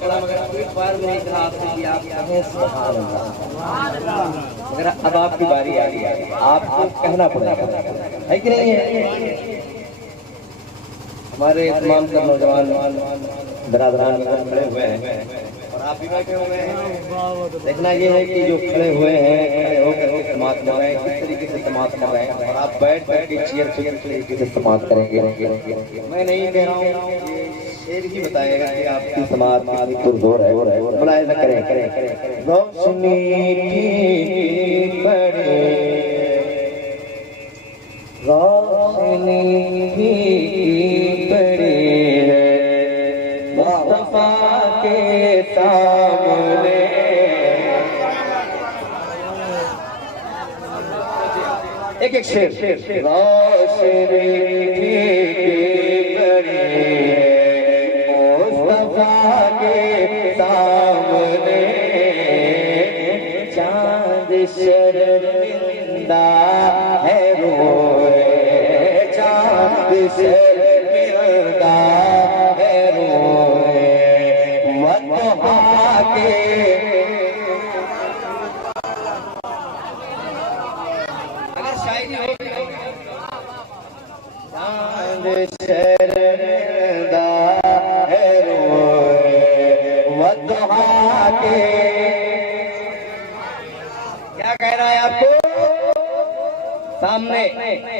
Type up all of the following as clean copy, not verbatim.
पड़ा मगर एक बार नहीं कहा आपसे कि आप कहें सुभान अल्लाह, मगर अब आपकी बारी आ गई, आपको कहना पड़ेगा, है कि नहीं है? हमारे तमाम तर नौजवान बरादरान खड़े हुए हैं और आप भी बैठे हुए हैं। देखना ये है कि जो खड़े हुए हैं खड़े होकर के समाप्त कर रहे हैं, किस तरीके से समाप्त कर रहे हैं, और आप बैठ करके चेयर पे किस तरीके से समाप्त करेंगे। मैं नहीं कह रहा हूँ, शेर ही बताएगा कि आपकी समाप्त पुरजोर है, मुलाहिजा करें। रोशनी की बड़ी रोशनी की बड़ी है मुस्तफा के सामने, एक एक शेर। रोशनी की बड़ी है मुस्तफा के सामने, चांद शर्मिंदा है रोए, चांद शर्मिंदा है रोए, वतहा के अगर शायरी हो चांद शर्मिंदा है रोए, वतहा के क्या कह रहा है आपको सामने,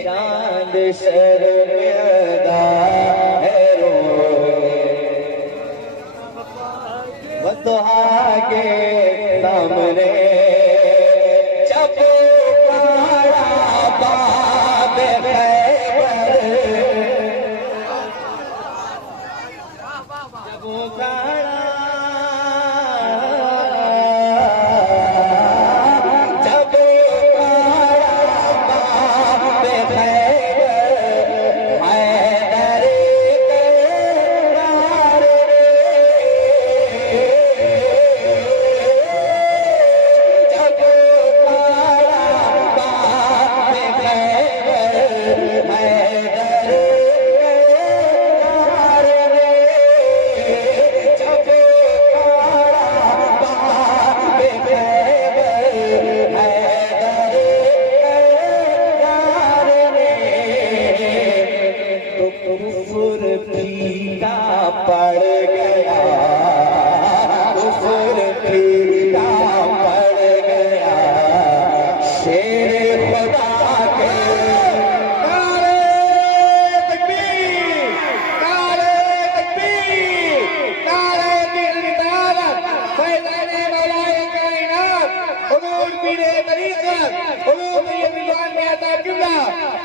चांद शर्मिंदा है रोए, वतहा के सामने, जब काड़ा बाब खैबर, जब काड़ा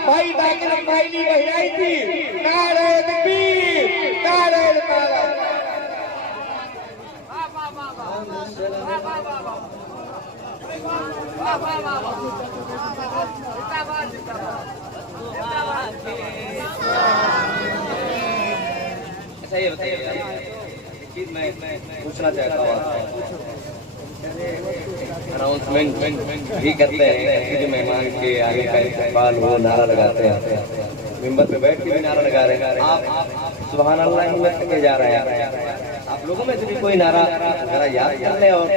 भाई दाखिल फाइली बहराई थी, नारे तकबीर, नारे रिसालत। अच्छा ये बताइए, चीज मैं पूछना चाहता हूँ, अनाउंसमेंट भी करते हैं कि जो मेहमान के आगे का इस्तकबाल वो नारा लगाते हैं, मिंबर पे बैठ के भी नारा लगा रहे हैं। आप सुभान अल्लाह ही मत के जा रहे हैं, आप लोगों में से भी कोई नारा जरा याद कर ले और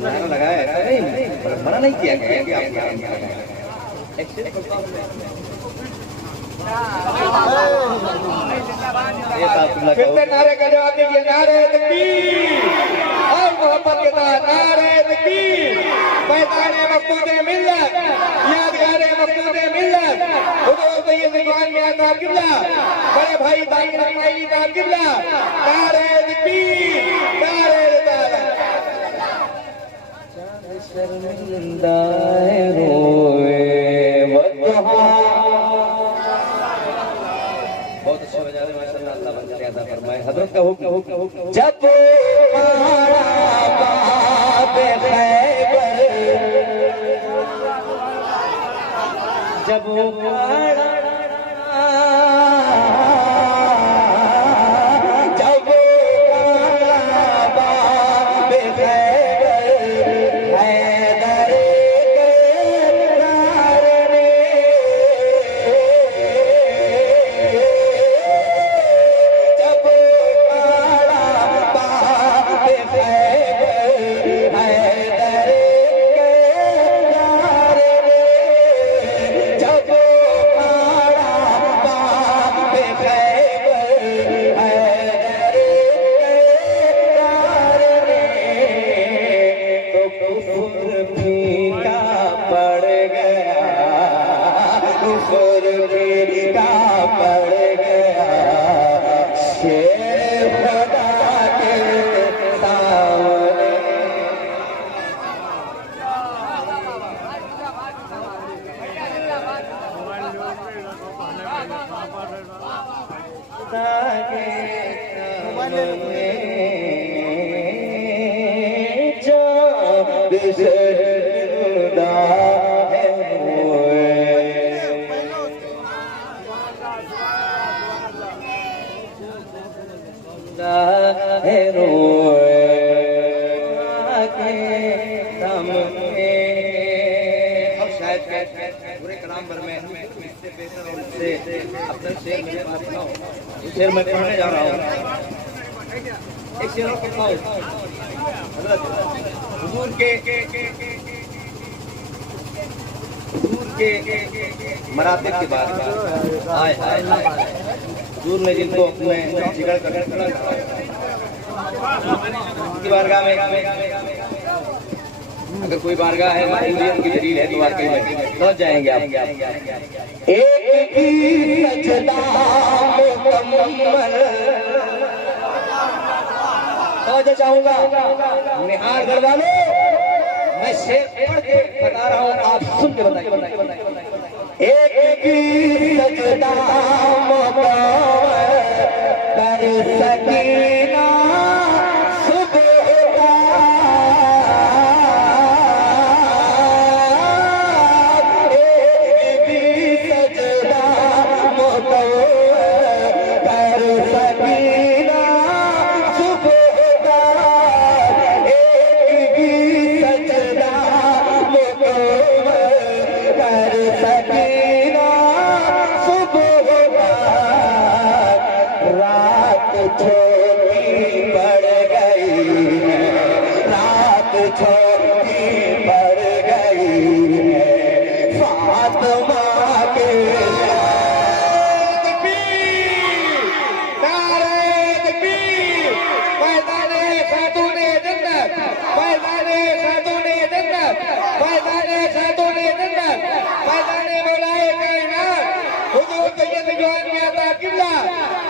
नारा लगाया है, नहीं मना नहीं किया गया कि आप नारे का जवाब दीजिए, नारे तकबीर और मोहब्बत के साथ नारे तकबीर। मैदाने मकसूद मिल्लत, यादगारे मकसूद मिल्लत, हुजूर सैयद रिजवान मियां साहब किबला, बड़े भाई दानिश इस्माइली साहब किबला, नारे तकबीर, नारे रिसालत। चांद शर्मिंदा है रोए, वतहा बहुत अच्छे बजा रहे माशाअल्लाह, अल्लाह बंदा ज्यादा फरमाए। हजरत का हुक्म, जब बाब खैबर, जब फुर फीका पड़ गया, फुर फीका पड़ गया, शेर खुदा के सामने। पूरे कलाम भर में अपने शेर में पढ़ने जा रहा हूँ। एक शेर और पढ़ता हूँ। हुजूर के मरातिब के बाद आए हुजूर ने जिनको अपने जिगर कर की बारगाह में, अगर कोई बारगाह है मकबूलियत की दलील है तो वाकई में पहुंच जाएंगे आप। एक ही सजदा मुकम्मल समझ चाहूंगा निहार घर वालों, मैं शेर पढ़ के बता रहा हूँ, आप सुन के बताइए। एक ही सजदा मुकम्मल कर सकीना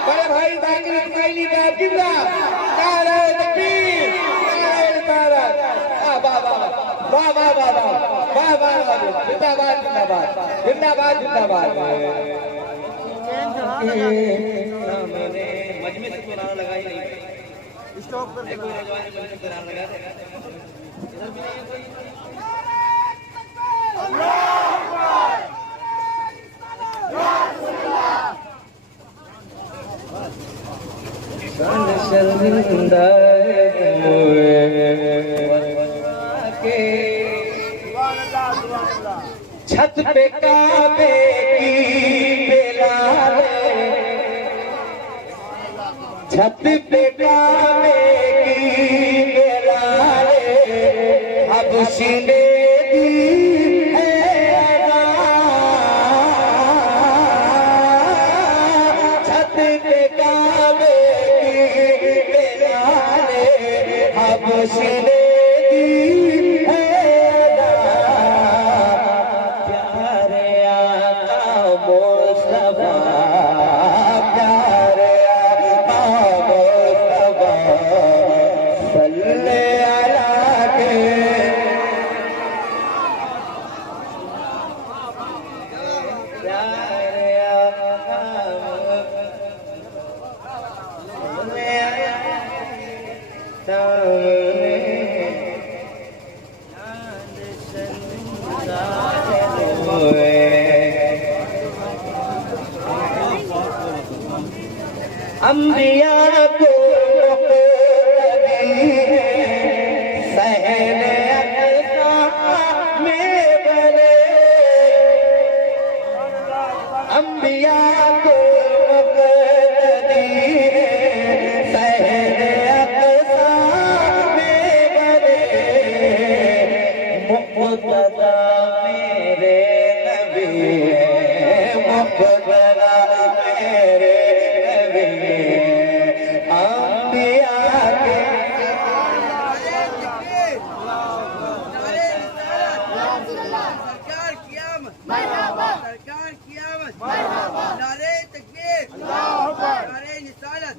बड़े भाई जाकिर इस्माइली का किबला, नारे तकबीर, नारे रिसालत। वाह वाह वाह वाह वाह वाह वाह वाह, जिंदाबाद जिंदाबाद जिंदाबाद जिंदाबाद। मजमे से नारा लगाई नहीं, स्टॉप कर कोई नौजवान ने मजमे से नारा लगाया था इधर भी नहीं है कोई। शर्मिंदा के छत पे काबे की बेलाले, छत पे काबे की बेलाले, हबशी ने दी है छत पे काबे हबशी ने दी है प्यारे आका मुस्तफा, प्यारे आका मुस्तफा सल्ले अला के। प्यारे आका अंबिया को सहने अक़सा में बने, अंबिया को सहने अक़सा में बने, मुक़्तदा मेरे नबी मुक़्तदा मेरे अंबिया के। सरकार की आमद, नारे तकबीर, नारे रिसालत।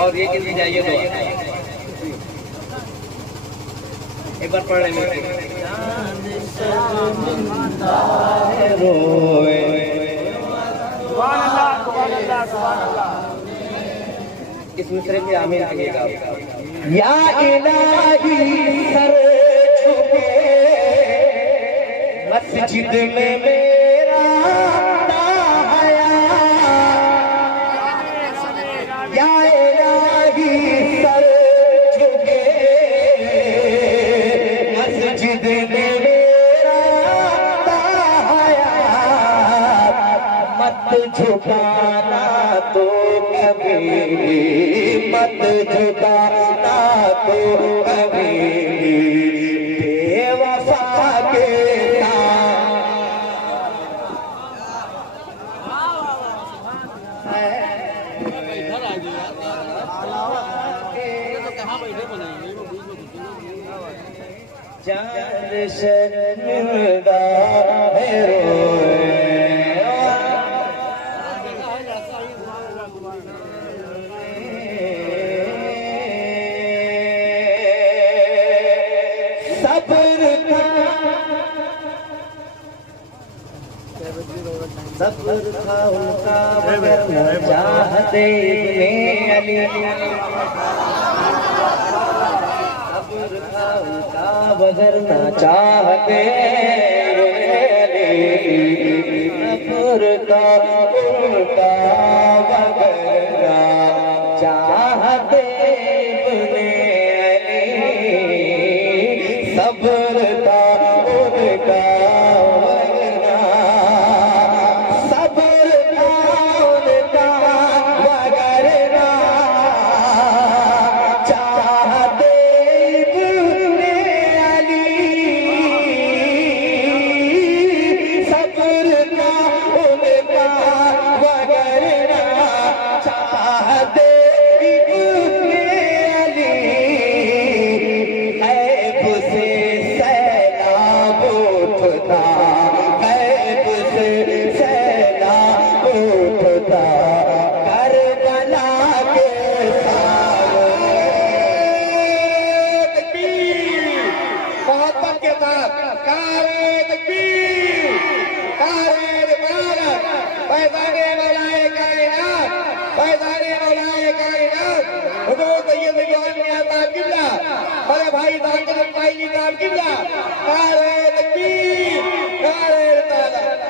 और ये कितनी चाहिए तो एक बार पढ़ लेंगे। इस मिसरे पे आमीन कहिएगा। या इलाही सर झुके मस्जिद में मेरा हया, या इलाही सर झुके मस्जिद में मेरा हया, मत झुकाना तो कभी, मत झुकाना तो कभी बेवफा के जान शर्मिंदा है रोए। सब्र था उनका मगर न चाहते इब्ने अली, सब्र था उनका मगर न चाहते अली, सब्र था उनका मगर न चाहते इब्ने अली, सब्र था उनका भाई निजाम किबला, नारे तकबीर, नारे रिसालत।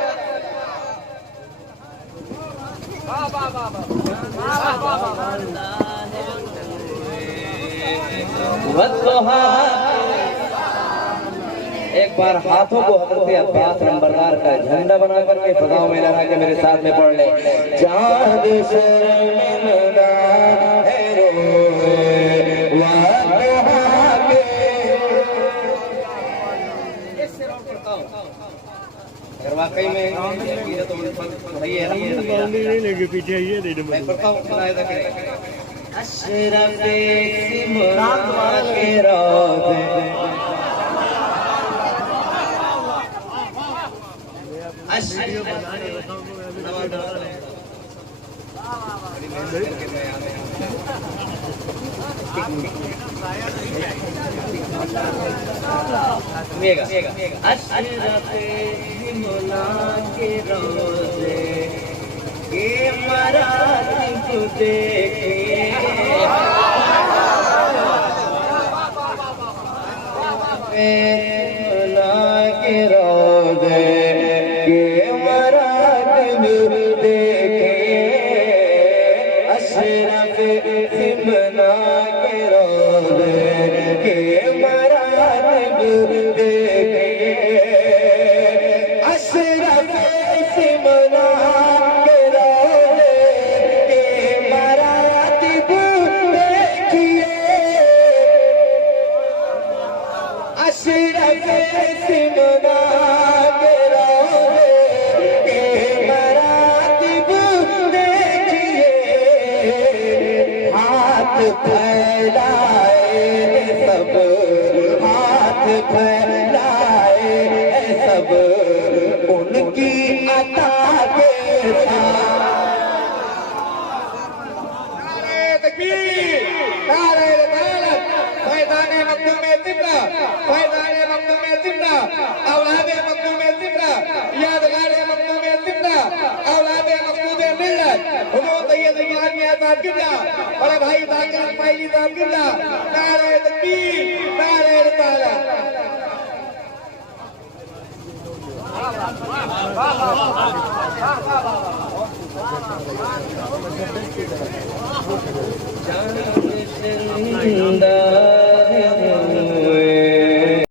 एक बार हाथों को हजरत अब्बास नंबरदार का झंडा बना करके फजाओं में लहरा के मेरे साथ में पढ़ ले। चाँद शर्मिंदा है रोए अगर वाकई में तो भाई है ना पीछे आइए मैं पढ़ता हूँ सुनाया था अशरफ सिमरा के रोज़े के मराती देखे के रोज़े के मराती देखे अशरफ सिमना के रोज़े के मराती देखे अशरफ सिमना हाथ फैलाए सब, हाथ फैलाए सब उनकी अता के साथ। नारे तकबीर, नारे रिसालत, फैज़ान मखदूम तिबरा, फैज़ान मखदूम तिबरा, औलाद मखदूम तिबरा, यादगार मखदूम तिबरा, औलाद मखदूम मिल्लत, हुजूर सैयद इमानिया साहब किबला, बड़े भाई जाकिर इस्माइली साहब किबला। नारे तकबीर, नारे रिसालत। जिंदा